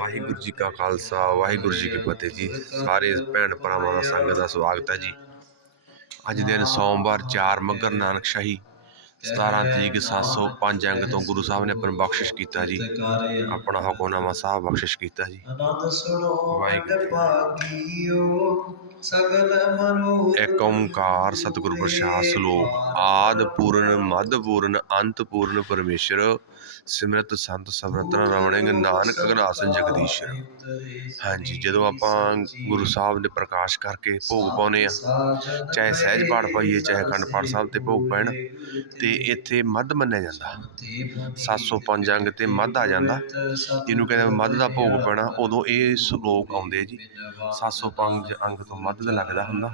ਵਾਹਿਗੁਰੂ ਜੀ ਕਾ ਖਾਲਸਾ ਵਾਹਿਗੁਰੂ ਜੀ ਕੀ ਫਤਿਹ ਜੀ। ਸਾਰੇ ਭੈਣ ਭਰਾਵਾਂ ਦਾ ਸੰਗਤ ਦਾ ਸਵਾਗਤ ਹੈ ਜੀ। ਅੱਜ ਦਿਨ ਸੋਮਵਾਰ 4 ਮੱਘਰ ਨਾਨਕ ਸ਼ਾਹੀ 17 ਤਰੀਕ 705 ਅੰਗ ਤੋਂ ਗੁਰੂ ਸਾਹਿਬ ਨੇ ਆਪਣਾ ਬਖਸ਼ਿਸ਼ ਕੀਤਾ ਜੀ। ਆਪਣਾ ਹੁਕਮਨਾਮਾ ਸਾਹਿਬ ਬਖਸ਼ਿਸ਼ ਕੀਤਾ ਜੀ। ਵਾਹਿਗੁਰੂ। ਵਡ ਓੰਕਾਰ ਸਤਿਗੁਰ ਪ੍ਰਸਾਦ ਸ਼ਲੋਕ, ਆਦ ਪੂਰਨ, ਮੱਧ ਪੂਰਨ, ਅੰਤ ਪੂਰਨ ਪਰਮੇਸ਼ਰ, ਸਿਮਰਤ ਸੰਤ ਸਬਰਤਨ ਰਵਣਿੰਗ ਨਾਨਕ ਅਗਨਾਸਨ ਜਗਦੀਸ਼ਰ। ਹਾਂਜੀ, ਜਦੋਂ ਆਪਾਂ ਗੁਰੂ ਸਾਹਿਬ ਦੇ ਪ੍ਰਕਾਸ਼ ਕਰਕੇ ਭੋਗ ਪਾਉਨੇ ਆ ਚਾਹੇ ਸਹਿਜ ਪਾਠ ਪਾਈਏ, ਚਾਹੇ ਅਖੰਡ ਪਾਠ ਸਾਹਿਬ ਤੇ ਭੋਗ ਪੈਣ, ਤੇ ਇੱਥੇ ਮੱਧ ਮੰਨਿਆ ਜਾਂਦਾ। 705 ਅੰਗ ਤੇ ਮੱਧ ਆ ਜਾਂਦਾ। ਜਿਹਨੂੰ ਕਹਿੰਦੇ ਮੱਧ ਦਾ ਭੋਗ ਪੈਣਾ, ਉਦੋਂ ਇਹ ਸ਼ਲੋਕ ਆਉਂਦੇ ਜੀ। 705 ਅੰਗ ਤੋਂ ਮੱਧ ਦਾ ਲੱਗਦਾ ਹੁੰਦਾ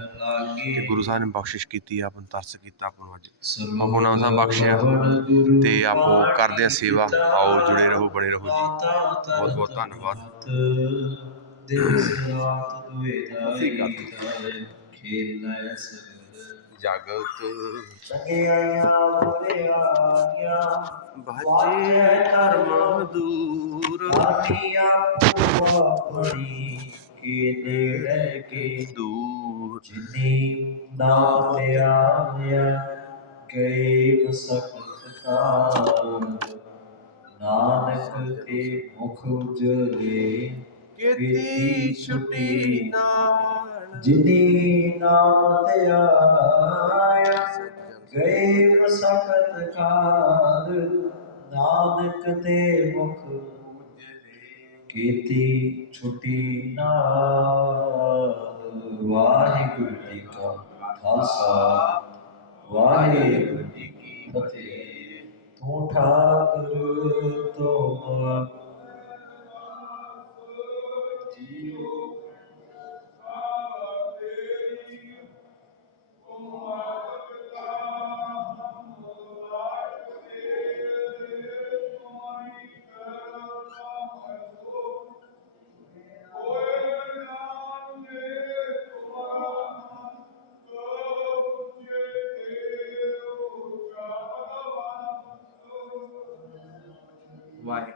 ਤੇ ਗੁਰੂ ਸਾਹਿਬ ਨੇ ਬਖਸ਼ਿਸ਼ ਕੀਤੀ ਆਪ ਨੂੰ ਤਰਸ ਕੀਤਾ ਆਪ ਨੂੰ ਅੱਜ ਆਪੋ ਨਾਮ ਸਾਹਿਬ ਬਖਸ਼ਿਆ ਤੇ ਆਪੋ ਕਰਦੇ ਆ ਸੇਵਾ ਆਓ ਜੁੜੇ ਰਹੋ ਬਣੇ ਰਹੋ ਜੀ। ਬਹੁਤ ਬਹੁਤ ਧੰਨਵਾਦ। ਜਗਤ। ਬਾਜੇ ਧਰਮ ਦੂਰ। ਆਨੀਆਂ ਪੂਆ ਬੜੀ ਕੇ ਨੇੜੇ ਕੇ ਦੂਰ ਜਿਨੀ ਨਾਮ ਆਇਆ ਗਏ ਕਾਲ ਨਾਨਕ ਤੇ ਮੁਖ ਉਜਲੇ ਕੀਤੀ ਛੁੱਟੀ ਨਾਲ। ਜਿਨੀ ਨਾਮ ਤੇ ਆਇਆ ਗਏ ਸਖਤ ਕਾਲ। ਨਾਨਕ ਤੇ ਮੁਖ ਕੀਤੀ ਛੁੱਟੀ ਨਾਲ। ਵਾਹਿਗੁਰੂ ਜੀ ਕਾ ਖਾਲਸਾ। ਵਾਹਿਗੁਰੂ ਜੀ ਕੀ ਫਤਿਹ। ਤੂੰ ਠਾਕੁਰ ਤੋਂ ਵਾਹਿਗੁਰੂ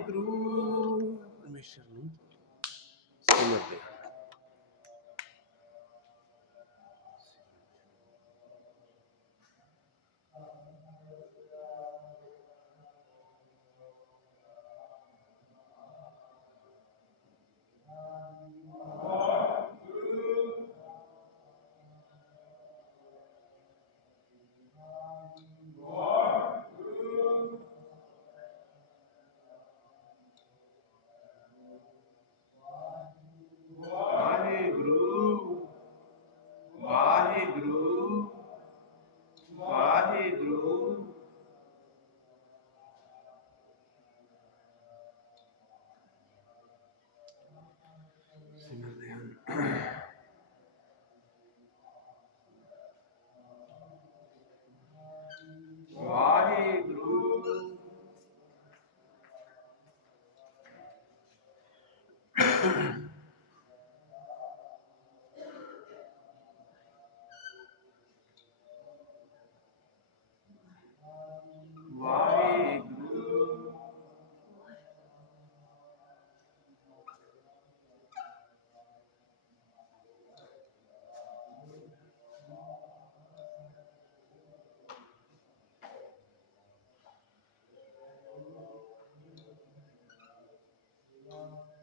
ਵਾਹਿਗੁਰੂ Amen.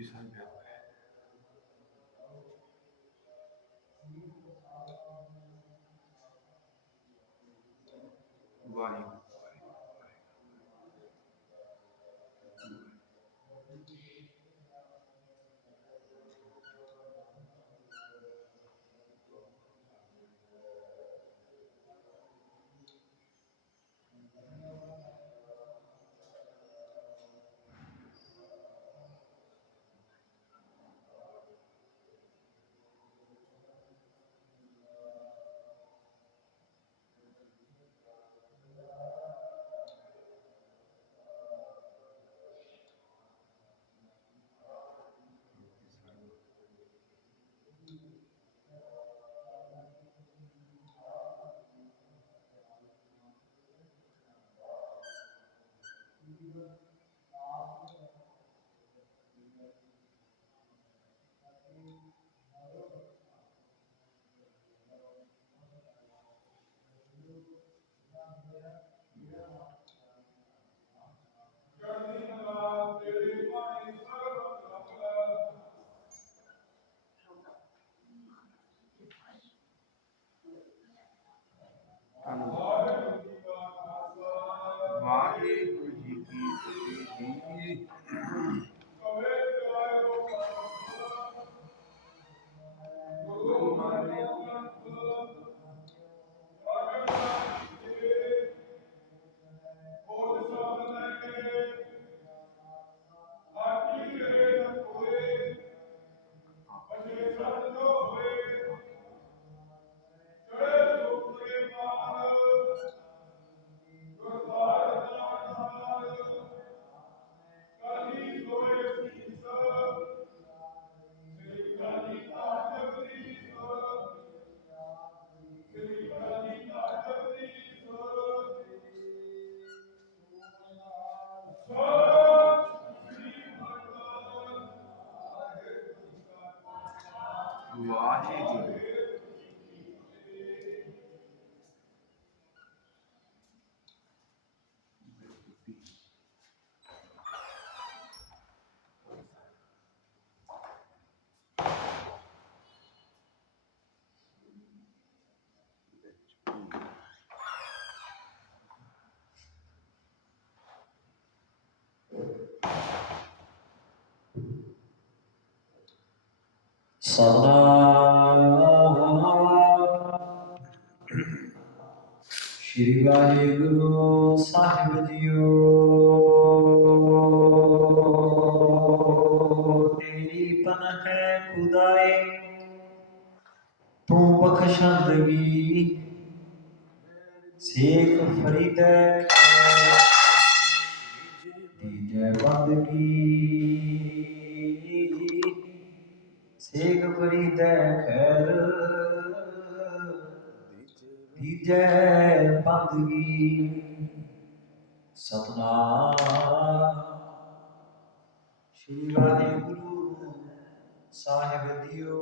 ਹੁਣ ਵੀ ਸਾਹਿਬ ਹੈ Спасибо. ਸਦਾ ਸ਼੍ਰੀ ਵਾਹਿਗੁਰੂ ਸਾਹਿਬ ਜੀਓ। ਤੇਰੀ ਪਨ ਹੈ ਖੁਦਾਏ ਤੂੰ ਬਖਸ਼ੰਦਗੀ। ਸੇਖ ਫਰੀਦੈ ਸੇਖ ਫਰੀਦੈ ਖੈਰ ਦੀਜੈ ਬੰਦਗੀ। ਸਤਨਾਮ। ਸ਼੍ਰੀ ਵਾਹਿਗੁਰੂ ਸਾਹਿਬ ਜੀਓ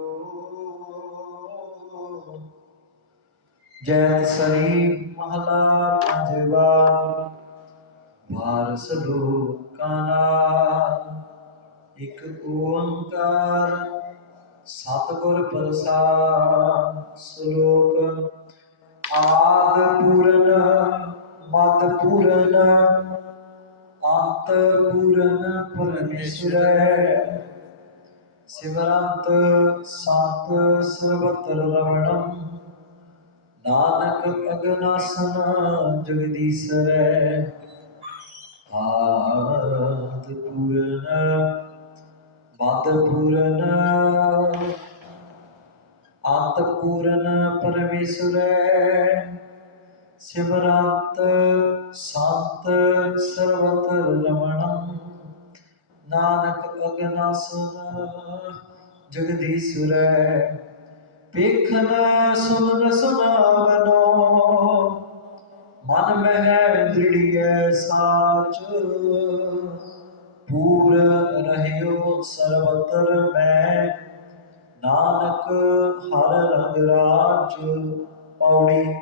ਜੈ ਸਰੀ ਮਹਲਾ ਪੰਜਵਾ, ਵਾਰਸ ਲੋਕਾਂ ਦਾ ਇੱਕ ਓੰਕਾਰ ਸਤਿਗੁਰ ਪ੍ਰਸਾਦ ਸ਼ਲੋਕ ਆਦ ਪੂਰਨ, ਮਦ ਪੂਰਨ, ਅੰਤ ਪੂਰਨ ਪਰਮੇਸ਼ਰੈ ਸਿਮਰੰਤ ਸਤ ਸਰਵਤਰ ਰਵਣੰ ਨਾਨਕ ਅਗਨਾਸਨ ਜਗਦੀਸਰੈ। ਆਦ ਪੂਰਨ, ਮਦ ਪੂਰਨ ਅੰਤ ਪੂਰਨ ਪਰਮੇਸ਼ਰੈ, ਸਿਮਰੰਤ ਸੰਤ ਸਰਵਤਰ ਰਮਣੰ, ਨਾਨਕ ਅਗਨਾਸਨ ਜਗਦੀਸ਼ੁਰੈ। ਵੇਖਨ ਸੁਨਨ ਸੁਨਾਵਨੋ, ਮਨ ਮਹਿ ਦ੍ਰਿੜੀਐ ਸਾਚ। ਪੂਰ ਰਹਿਓ ਸਰਵਤਰ ਮੈਂ ਨਾਨਕ ਹਰ ਰੰਗ ਰਾਜ ਪੌੜੀ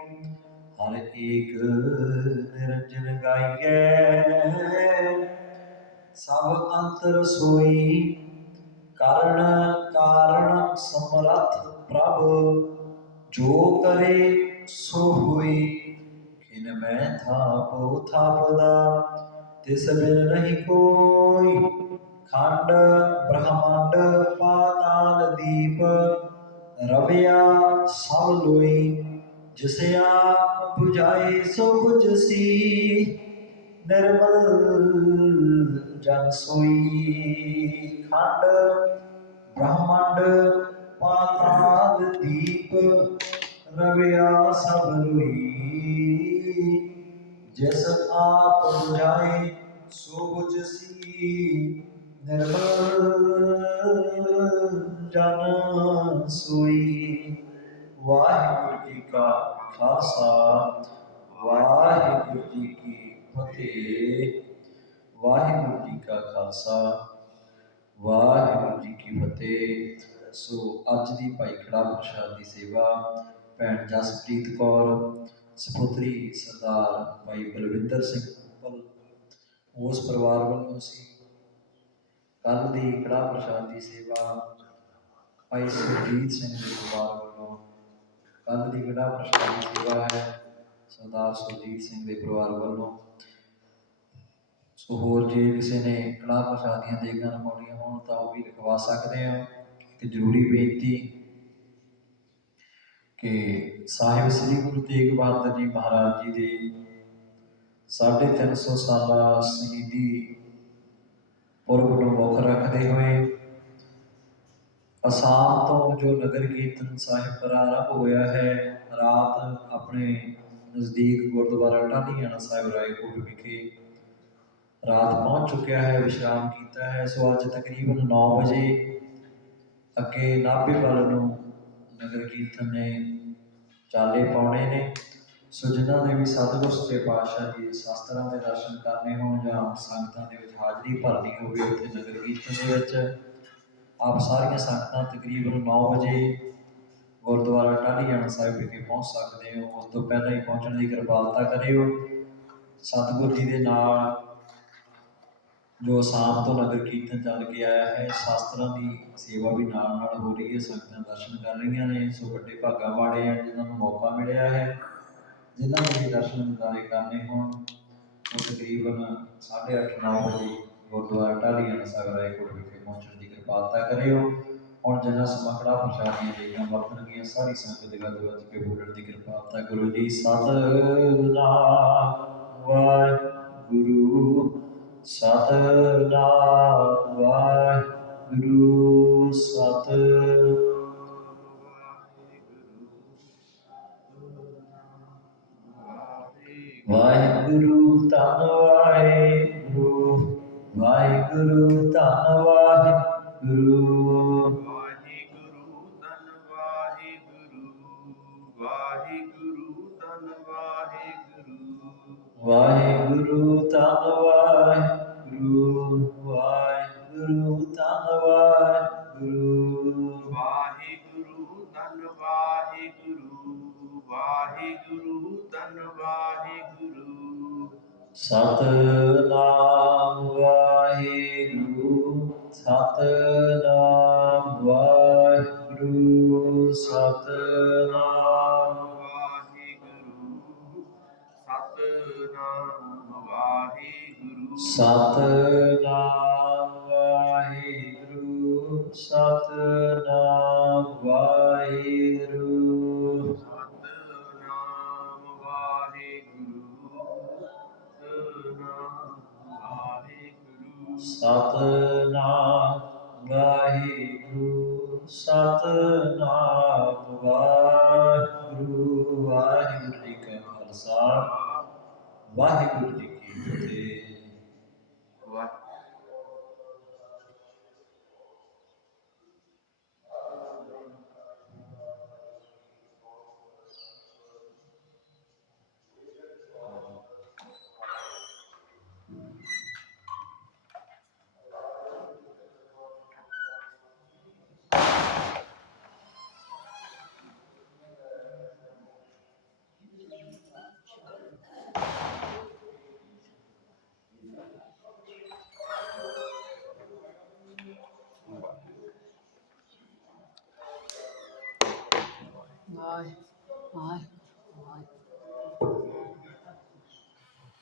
ਹਰ ਏਕ ਨਿਰੰਜਨ ਗਾਈਐ। ਸਭ ਅੰਤਰ ਸੋਈ। ਕਰਨ ਕਾਰਣ ਸਮਰੱਥ ਪ੍ਰਭ, ਜੋ ਕਰੇ ਸੋ ਹੋਈ। ਕਿਨ ਮੈਂ ਥਾਪੋ ਥਾਪਦਾ, ਤਿਸ ਬਿਨ ਨਹੀਂ ਕੋਈ। ਖੰਡ, ਬ੍ਰਹਮੰਡ, ਪਾਤਾਲ ਦੀਪ, ਰਵਿਆ ਸਭ ਲੋਈ ਜਿਸਿਆ 부ਝਾਏ ਸੋ ਕੁਝ ਸੀ ਜਨ ਸੋਈ। ਖੰਡ, ਬ੍ਰਹਮੰਡ, ਪਾਤਾਲ ਦੀਪ, ਰਵਿਆ ਸਭ ਲੋਈ, ਜਿਸ ਆਪ 부ਝਾਏ ਸੋ ਕੁਝ ਨਿਰਮਲ ਜਨ ਸੋਈ। ਵਾਹਿਗੁਰੂ ਜੀ ਕਾ ਖਾਲਸਾ, ਵਾਹਿਗੁਰੂ ਜੀ ਕੀ ਫਤਿਹ। ਵਾਹਿਗੁਰੂ ਜੀ ਕਾ ਖਾਲਸਾ, ਵਾਹਿਗੁਰੂ ਜੀ ਕੀ ਫਤਿਹ। ਸੋ ਅੱਜ ਦੀ ਭਾਈ ਖੜਾ ਪ੍ਰਸ਼ਾਦ ਦੀ ਸੇਵਾ, ਭੈਣ ਜਸਪ੍ਰੀਤ ਕੌਰ, ਸਪੁੱਤਰੀ ਸਰਦਾਰ ਭਾਈ ਬਲਵਿੰਦਰ ਸਿੰਘ ਉਸ ਪਰਿਵਾਰ ਵੱਲੋਂ ਸੀ ਕੱਲ ਦੀ ਕੜਾ ਪ੍ਰਸ਼ਾਦ ਦੀ ਸੇਵਾ ਭਾਈ ਸੁਰਜੀਤ ਸਿੰਘ ਦੇ ਪਰਿਵਾਰ ਵੱਲੋਂ ਕੱਲ ਦੀ ਕੜਾ ਪ੍ਰਸ਼ਾਦ ਦੀ ਸੇਵਾ ਹੈ। ਸਰਦਾਰ ਸੁਰਜੀਤ ਸਿੰਘ ਦੇ ਪਰਿਵਾਰ ਵੱਲੋਂ। ਸੋ ਹੋਰ ਜੇ ਕਿਸੇ ਨੇ ਕੜਾ ਪ੍ਰਸ਼ਾਦ ਦੀਆਂ ਦੇਗਾਂ ਰਖਾਉਣੀਆਂ ਹੋਣ ਤਾਂ ਉਹ ਵੀ ਲਿਖਵਾ ਸਕਦੇ ਆ ਤੇ ਜ਼ਰੂਰੀ ਬੇਨਤੀ ਕਿ ਸਾਹਿਬ ਸ੍ਰੀ ਗੁਰੂ ਤੇਗ ਬਹਾਦਰ ਜੀ ਮਹਾਰਾਜ ਜੀ ਦੇ 350 ਸਾਲਾ ਸ਼ਹੀਦੀ ਪੁਰਬ ਨੂੰ ਮੁੱਖ ਰੱਖਦੇ ਹੋਏ ਅਸਾਮ ਤੋਂ ਜੋ ਨਗਰ ਕੀਰਤਨ ਸਾਹਿਬ ਪ੍ਰਾਰੰਭ ਹੋਇਆ ਹੈ, ਰਾਤ ਆਪਣੇ ਨਜ਼ਦੀਕ ਗੁਰਦੁਆਰਾ ਟਾਹਲੀਆਣਾ ਸਾਹਿਬ ਰਾਏਕੋਟ ਵਿਖੇ ਰਾਤ ਪਹੁੰਚ ਚੁੱਕਿਆ ਹੈ, ਵਿਸ਼ਰਾਮ ਕੀਤਾ ਹੈ। ਸੋ ਅੱਜ ਤਕਰੀਬਨ 9 ਵਜੇ ਅੱਗੇ ਨਾਭੇ ਵੱਲ ਨੂੰ ਨਗਰ ਕੀਰਤਨ ਨੇ ਚਾਲੇ ਪਾਉਣੇ ਨੇ। ਸੋ ਜਿਨ੍ਹਾਂ ਨੇ ਵੀ ਸਤਿਗੁਰ ਸੱਚੇ ਪਾਤਸ਼ਾਹ ਜੀ ਸ਼ਾਸਤਰਾਂ ਦੇ ਦਰਸ਼ਨ ਕਰਨੇ ਹੋਣ ਜਾਂ ਸੰਗਤਾਂ ਦੇ ਵਿੱਚ ਹਾਜ਼ਰੀ ਭਰਨੀ ਹੋਵੇ ਉੱਥੇ ਨਗਰ ਕੀਰਤਨ ਦੇ ਵਿੱਚ, ਆਪ ਸਾਰੀਆਂ ਸੰਗਤਾਂ ਤਕਰੀਬਨ 9 ਵਜੇ ਗੁਰਦੁਆਰਾ ਟਾਹਲੀਆਣਾ ਸਾਹਿਬ ਵਿਖੇ ਪਹੁੰਚ ਸਕਦੇ ਹੋ। ਉਸ ਤੋਂ ਪਹਿਲਾਂ ਹੀ ਪਹੁੰਚਣ ਦੀ ਕਿਰਪਾਲਤਾ ਕਰਿਓ। ਸਤਿਗੁਰ ਜੀ ਦੇ ਨਾਲ ਜੋ ਆਸਾਮ ਤੋਂ ਨਗਰ ਕੀਰਤਨ ਚੱਲ ਕੇ ਆਇਆ ਹੈ, ਸ਼ਾਸਤਰਾਂ ਦੀ ਸੇਵਾ ਵੀ ਨਾਲ ਨਾਲ ਹੋ ਰਹੀ ਹੈ, ਸੰਗਤਾਂ ਦਰਸ਼ਨ ਕਰ ਰਹੀਆਂ ਨੇ। ਸੋ ਵੱਡੇ ਭਾਗਾ ਵਾਲੇ ਆ ਜਿਨ੍ਹਾਂ ਨੂੰ ਮੌਕਾ ਮਿਲਿਆ ਹੈ। ਜਿਨ੍ਹਾਂ ਨੇ ਵੀ ਦਰਸ਼ਨ ਦਿਦਾਰੇ ਕਰਨੇ ਹੋਣ, ਉਹ ਤਕਰੀਬਨ 8:30 ਵਜੇ ਗੁਰਦੁਆਰਾ ਟਾਹਲੀਆਣਾ ਸਾਹਿਬ ਰਾਏਕੋਟ ਵਿਖੇ ਪਹੁੰਚਣ ਦੀ ਕਿਰਪਾਲਤਾ ਕਰਿਓ ਹੁਣ ਜਨਾ ਸਮਕੜਾ ਪ੍ਰਸ਼ਾਦੀਆਂ ਜਿਹੜੀਆਂ ਵਰਤਣਗੀਆਂ ਸਾਰੀ ਸੰਗਤ ਦੇ ਗੱਲ ਵਿੱਚ ਕੇ ਬੋਲਣ ਦੀ ਕਿਰਪਾਲਤਾ ਜੀ। ਸਤਨਾਮ ਵਾਹਿਗੁਰੂ, ਸਤਨਾਮ জানো Sata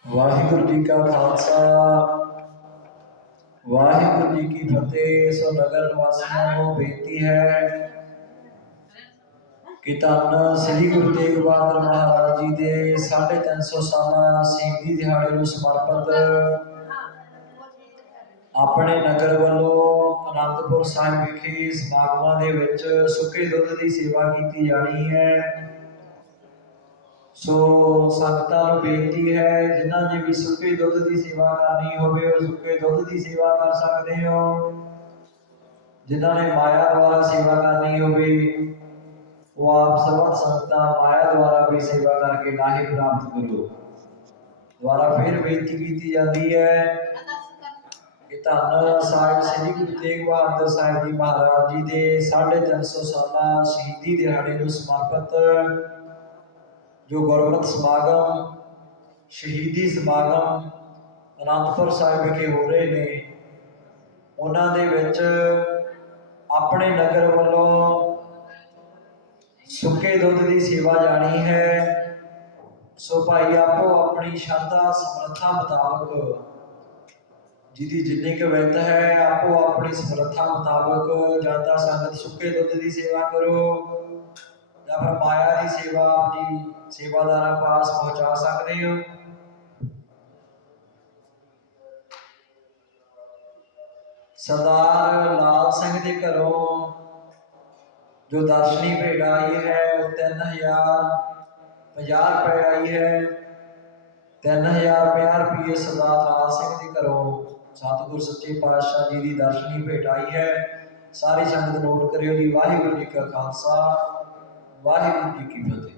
ਵਾਹਿਗੁਰੂ ਜੀ ਕਾ ਖਾਲਸਾ। ਵਾਹਿਗੁਰੂ ਜੀ ਕੀ ਫਤਿਹ ਸੋ ਨਗਰ ਨਿਵਾਸੀਆਂ ਨੂੰ ਬੇਨਤੀ ਹੈ ਕਿ ਧੰਨ ਸ੍ਰੀ ਗੁਰੂ ਤੇਗ ਬਹਾਦਰ ਮਹਾਰਾਜ ਜੀ ਦੇ 350 ਸਾਲਾ ਸ਼ਹੀਦੀ ਦਿਹਾੜੇ ਨੂੰ ਸਮਰਪਿਤ ਆਪਣੇ ਨਗਰ ਵੱਲੋਂ ਅਨੰਦਪੁਰ ਸਾਹਿਬ ਵਿਖੇ ਸਮਾਗਮਾਂ ਦੇ ਵਿੱਚ ਸੁੱਕੇ ਦੁੱਧ ਦੀ ਸੇਵਾ ਕੀਤੀ ਜਾਣੀ ਹੈ। ਸੋ ਸੰਗਤਾਂ ਨੂੰ ਬੇਨਤੀ ਹੈ, ਜਿਨ੍ਹਾਂ ਨੇ ਵੀ ਸੁੱਕੇ ਦੁੱਧ ਦੀ ਸੇਵਾ ਕਰਨੀ ਹੋਵੇ, ਉਹ ਸੁੱਕੇ ਦੁੱਧ ਦੀ ਸੇਵਾ ਕਰ ਸਕਦੇ ਹੋ। ਜਿਨ੍ਹਾਂ ਨੇ ਮਾਇਆ ਦੁਆਰਾ ਸੇਵਾ ਕਰਨੀ ਹੋਵੇ, ਉਹ ਆਪ ਸਰਬੱਤ ਸੰਗਤਾਂ ਮਾਇਆ ਦੁਆਰਾ ਵੀ ਸੇਵਾ ਕਰਕੇ ਲਾਹੇ ਪ੍ਰਾਪਤ ਕਰੋ। ਦੁਆਰਾ ਫਿਰ ਬੇਨਤੀ ਕੀਤੀ ਜਾਂਦੀ ਹੈ ਕਿ ਧੰਨ ਸਾਹਿਬ ਸ੍ਰੀ ਗੁਰੂ ਤੇਗ ਬਹਾਦਰ ਸਾਹਿਬ ਜੀ ਮਹਾਰਾਜ ਜੀ ਦੇ 350 ਸਾਲਾ ਸ਼ਹੀਦੀ ਦਿਹਾੜੇ ਨੂੰ ਸਮਰਪਿਤ ਜੋ ਗੁਰਮਤਿ ਸਮਾਗਮ, ਸ਼ਹੀਦੀ ਸਮਾਗਮ ਅਨੰਦਪੁਰ ਸਾਹਿਬ ਵਿਖੇ ਹੋ ਰਹੇ ਨੇ, ਉਹਨਾਂ ਦੇ ਵਿੱਚ ਆਪਣੇ ਨਗਰ ਵੱਲੋਂ ਸੁੱਕੇ ਦੁੱਧ ਦੀ ਸੇਵਾ ਜਾਣੀ ਹੈ। ਸੋ ਭਾਈ, ਆਪੋ ਆਪਣੀ ਸ਼ਰਧਾ ਸਮਰੱਥਾ ਮੁਤਾਬਕ ਜਿਹਦੀ ਜਿੰਨੀ ਕੁ ਵਿੱਤ ਹੈ ਆਪੋ ਆਪਣੀ ਸਮਰੱਥਾ ਮੁਤਾਬਕ ਜਾਂ ਤਾਂ ਸੰਗਤ ਸੁੱਕੇ ਦੁੱਧ ਦੀ ਸੇਵਾ ਕਰੋ ਜਾਂ ਫਿਰ ਮਾਇਆ ਦੀ ਸੇਵਾ ਆਪਣੀ ਸੇਵਾਦਾਰਾਂ ਪਾਸ ਪਹੁੰਚਾ ਸਕਦੇ ਹੋ ਸਰਦਾਰ ਲਾਲ ਸਿੰਘ ਦੇ ਘਰੋਂ ਜੋ ਦਰਸ਼ਨੀ ਭੇਟ ਆਈ ਹੈ ਉਹ 3000 50 ਰੁਪਏ ਆਈ ਹੈ 3050 ਰੁਪਏ ਸਰਦਾਰ ਲਾਲ ਸਿੰਘ ਦੇ ਘਰੋਂ ਸਤਿਗੁਰ, ਸੱਚੇ ਪਾਤਸ਼ਾਹ ਜੀ ਦੀ ਦਰਸ਼ਨੀ ਭੇਟ ਆਈ ਹੈ। ਸਾਰੀ ਸੰਗਤ ਨੋਟ ਕਰਿਓ ਜੀ, ਵਾਹਿਗੁਰੂ ਜੀ ਕਾ ਖਾਲਸਾ, ਵਾਹਿਗੁਰੂ ਜੀ ਕੀ ਫਤਿਹ।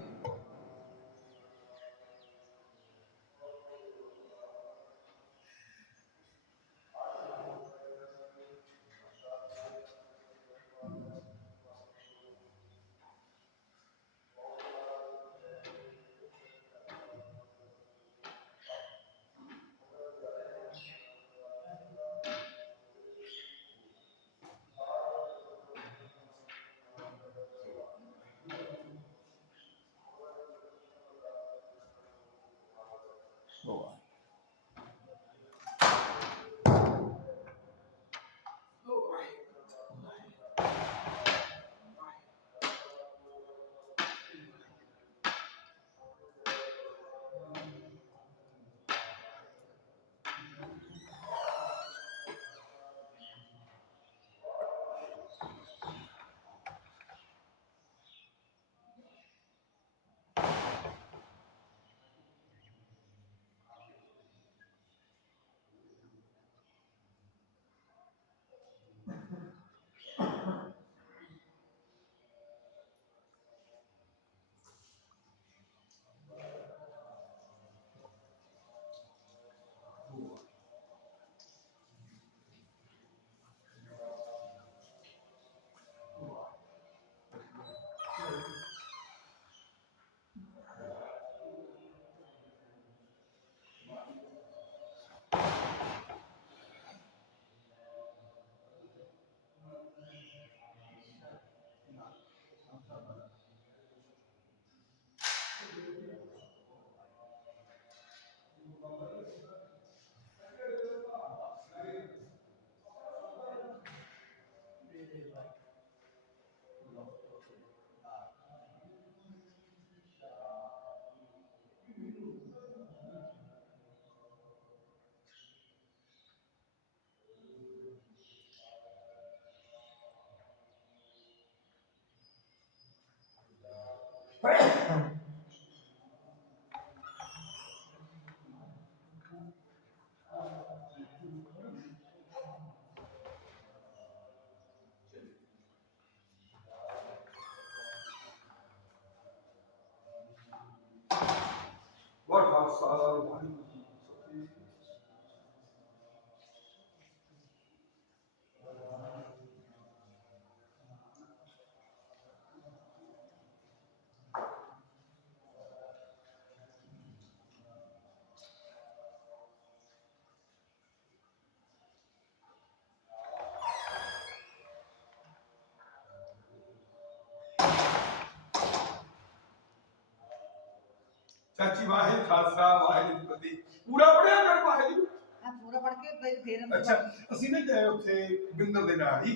ਚਾਚੀ ਵਾਹਿਗੁਰੂ ਖਾਲਸਾ ਵਾਹਿਗੁਰੂ ਜੀ ਫਤਿਹ। ਪੂਰਾ ਪੜਿਆ ਕਰ ਵਾਹਿਗੁਰੂ? ਆ ਪੂਰਾ ਪੜ ਕੇ ਫਿਰ ਫਿਰ ਅੱਛਾ ਅਸੀਂ ਨਾ ਗਏ ਉੱਥੇ ਬਿੰਦਰ ਦੇ ਨਾਲ ਹੀ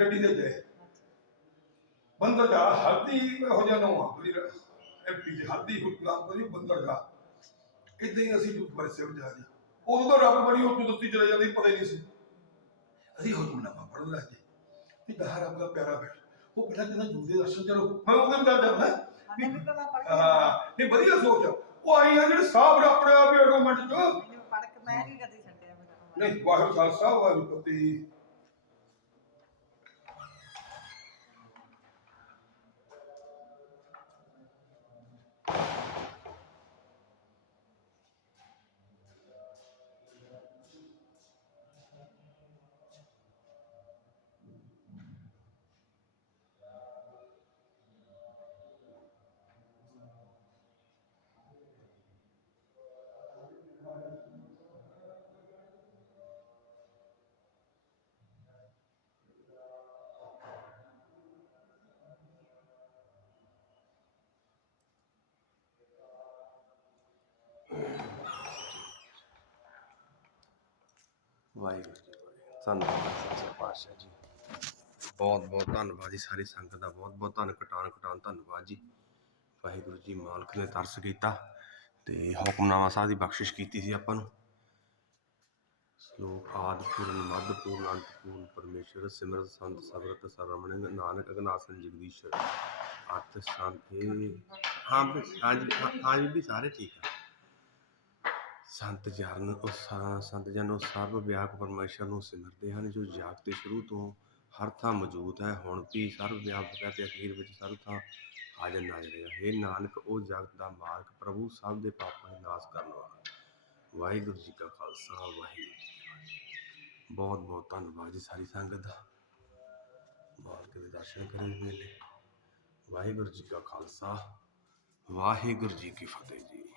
ਗੱਡੀ ਦੇ ਗਏ। ਬੰਦਰ ਦਾ ਹੱਦੀ ਹੋ ਜਾਣਾ ਪੂਰੀ ਐਮਪੀ ਜੀ ਹੱਦੀ ਹੁਕਮ ਕਰੀ ਬੰਦਰ ਦਾ। ਇਦਾਂ ਹੀ ਅਸੀਂ ਦੁੱਖ ਬਰਸੇ ਵਿੱਚ ਜਾ ਜੀ ਉਦੋਂ ਤਾਂ ਰੱਬ ਬੜੀ ਉੱਤੋਂ ਦੱਸੀ ਚਲੇ ਜਾਂਦੀ ਪਤਾ ਹੀ ਨਹੀਂ ਸੀ। ਅਸੀਂ ਨਾ ਪੜਨ ਲੱਗੇ ਤੇ ਬਾਹਰ ਆਪਣਾ ਪਿਆਰਾ ਬੈਠ ਉਹ ਪਹਿਲਾਂ ਕਹਿੰਦਾ ਜੂਦੇ ਦਰਸ਼ਨ ਚਲੋ ਮੈਂ ਉਹਦੇ ਨਾਲ ਜਾਂਦਾ ਤਾਂ ਕੇ ਹਾਂ ਨਹੀਂ ਵਧੀਆ ਸੋਚ। ਉਹ ਆਈ ਆ ਜਿਹੜੇ ਸਾਹਬ ਆਪਣੇ ਆਪ ਹੀ ਆਟੋਮੈਟਿਕ ਮੈਨੂੰ ਪੜ ਕੇ ਮੈਂ ਨਹੀਂ ਕਦੇ ਛੱਡਿਆ ਮੇਰਾ ਨਹੀਂ ਵਾਹਿਗੁਰੂ ਖਾਲਸਾ ਵਾਹਿਗੁਰੂ ਫਤਿਹ। ਵਾਹਿਗੁਰੂ ਜੀ ਵਾਹਿਗੁਰੂ। ਧੰਨਵਾਦ ਸੱਚੇ ਪਾਤਸ਼ਾਹ ਜੀ। ਬਹੁਤ ਬਹੁਤ ਧੰਨਵਾਦ ਜੀ ਸਾਰੀ ਸੰਗਤ ਦਾ। ਬਹੁਤ ਬਹੁਤ ਧੰਨ ਕਟਾਨ ਕਟਾਨ ਧੰਨਵਾਦ ਜੀ। ਵਾਹਿਗੁਰੂ ਜੀ ਮਾਲਕ ਨੇ ਤਰਸ ਕੀਤਾ ਤੇ ਹੁਕਮਨਾਮਾ ਸਾਹਿਬ ਦੀ ਬਖਸ਼ਿਸ਼ ਕੀਤੀ ਸੀ ਆਪਾਂ ਨੂੰ। ਸ਼ਲੋਕ ਆਦਿ ਪੂਰਨ ਮੱਧ ਪੂਰਨ ਅੰਤ ਪੂਰਨ ਪਰਮੇਸ਼ਰ ਸਿਮਰਤ, ਸੰਤ ਸਬਰਤ ਸਰਵਣ ਨਾਨਕ, ਅਗਨਾਸਨ ਜਗਦੀਸ਼ਰ ਅਰਥ ਸੰਤੇ ਹਾਂ ਵੀ- ਅੱਜ ਵੀ ਸਾਰੇ ਠੀਕ ਆ। ਸੰਤ ਜਨ ਉਹ ਸਾ- ਸੰਤ ਜਨ ਉਹ ਸਰਬ ਵਿਆਪਕ ਪਰਮੇਸ਼ਰ ਨੂੰ ਸਿਮਰਦੇ ਹਨ, ਜੋ ਜਾਗਤੇ ਸ਼ੁਰੂ ਤੋਂ ਹਰ ਥਾਂ ਮੌਜੂਦ ਹੈ। ਹੁਣ ਵੀ ਸਰਬ ਵਿਆਪਕ ਹੈ ਤੇ ਅਖੀਰ ਵਿੱਚ ਸਰਬ ਥਾਂ ਹਾਜ਼ਰ ਨਾਜ਼ਰ ਹੈ। ਹੇ ਨਾਨਕ, ਉਹ ਜਗਤ ਦਾ ਮਾਲਕ ਪ੍ਰਭੂ, ਸਭ ਦੇ ਪਾਪਾਂ ਦਾ ਨਾਸ਼ ਕਰਨ ਵਾਲਾ। ਵਾਹਿਗੁਰੂ ਜੀ ਕਾ ਖਾਲਸਾ, ਵਾਹਿਗੁਰੂ ਜੀ ਕੀ ਫਤਿਹ। ਬਹੁਤ ਬਹੁਤ ਧੰਨਵਾਦ ਜੀ ਸਾਰੀ ਸੰਗਤ ਦਾ। ਮਾਲਕ ਦੇ ਦਰਸ਼ਨ ਕਰਨ ਵੇਲੇ ਵਾਹਿਗੁਰੂ ਜੀ ਕਾ ਖਾਲਸਾ, ਵਾਹਿਗੁਰੂ ਜੀ ਕੀ ਫਤਿਹ ਜੀ।